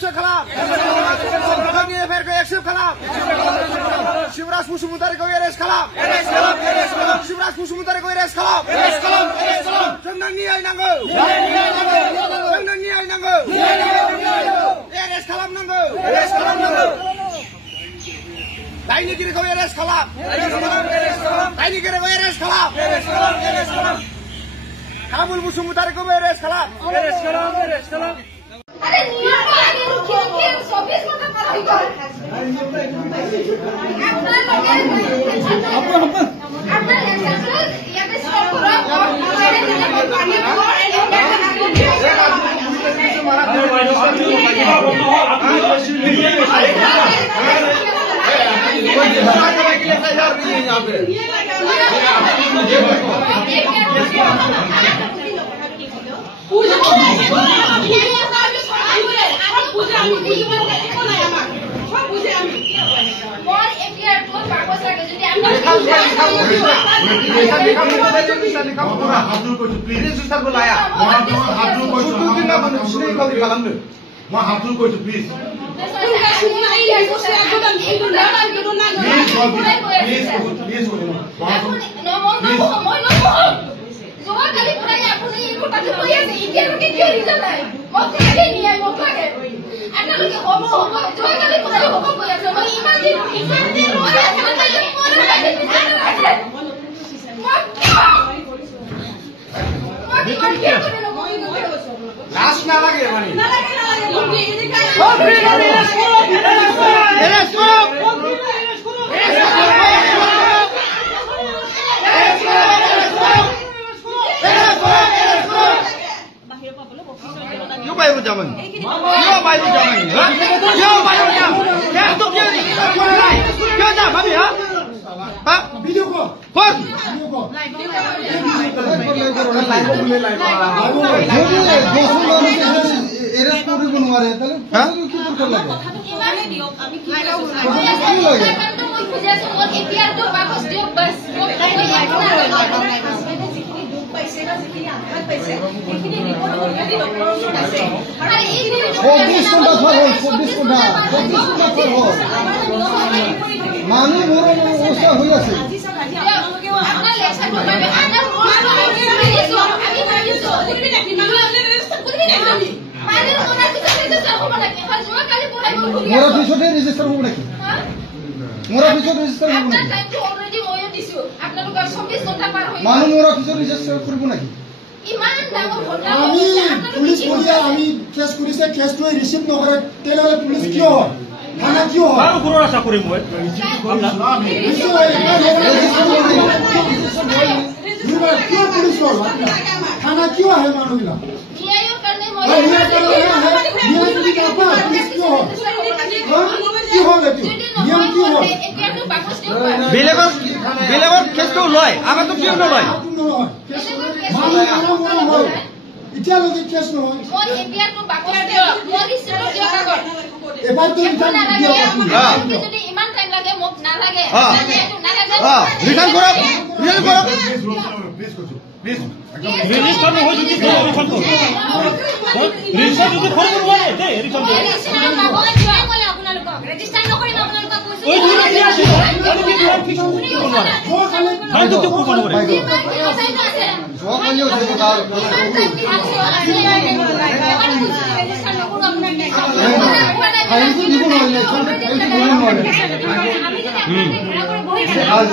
100 খালাম FIR খালাম শিবরাজ মুসুমুদারিকে এরেস্ট খালাম শিবরাজ মুসুমুদারিকে এরেস্ট খালাম जोंनो न्याय नांगौ जोंनो न्याय नांगौ एरेस्ट खालामनांगौ दायनिगिरिखौ एरेस्ट खालाम दायनिगिरिखौ एरेस्ट खालाम कामुल मुसुमतारिखौ एरेस्ट खालाम अरे नियम आगे रुकिए 24 घंटा कर लास्ट ना लगे मानी क्यों बाहर जावन क्यों जा भाभी हाँ वीडियो को फोन মানুহ অৱস্থা হৈ আছে মোৰ অফিসতে ৰেজিষ্টাৰ হ'ব নেকি মোৰ অফিসত ৰেজিষ্টাৰ হ'ব নেকি মানুহ মোৰ অফিসত ৰেজিষ্টাৰ কৰিব নেকি আমি পুলিশ পঢ়িয়া আমি কেছ কৰিছে কেছটো ৰিসিভ নকৰে তেনেহলে পুলিশ কিয় হয় থানা কিয় হয় আৰু পুৰা আশা কৰিম মই क्यों पुलिस को थाना क्यों है मानो मिला क्यों हो नियम क्यों हो बेलेगर केस को लय आगे तो क्यों नलय इतिहालगे केस নহয় এবার তো রিটার্ন যদি ইমান টাইম লাগে মোক না লাগে রিটার্ন করো प्लीज रिलीज करने हो जुकी रिफंड करो रिलीज जुकी फर्क होय दे रिफंड करो रेजिस्टर नकरिम आपनलोक কৈছো ওই দুই কি আছে আমি কি দুই কি করব আমি তো কি করব রে ও কইও সে তার रेजिस्टर নকৰো আপনার ফাইল তো দিব না ফাইল তো দিব না আজ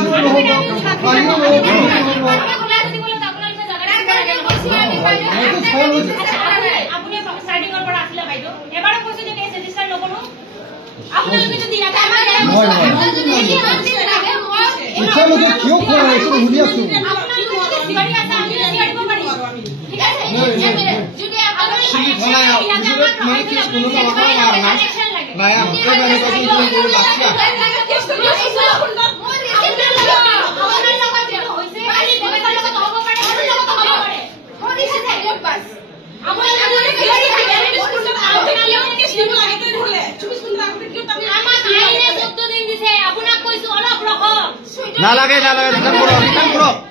আপুনি সাইডিংৰ পৰা আছিলে বাইদেউ এবাৰে কৈছে যে কেছ ৰেজিষ্টাৰ নকৰো আপোনালোকে যদি ইয়াতে আমাৰ ইতিহালগে কিয় কোৱা হৈছে শুনি আছো আপোনালোকে সিবাৰি আছে আমি দিব পাৰি ঠিক আছে যদি আপুনি ইয়াতে আমাৰ কেছ কোনো নহয় না নায়া মানে কথা কোনো বাকি ना लगे रिटर्न करो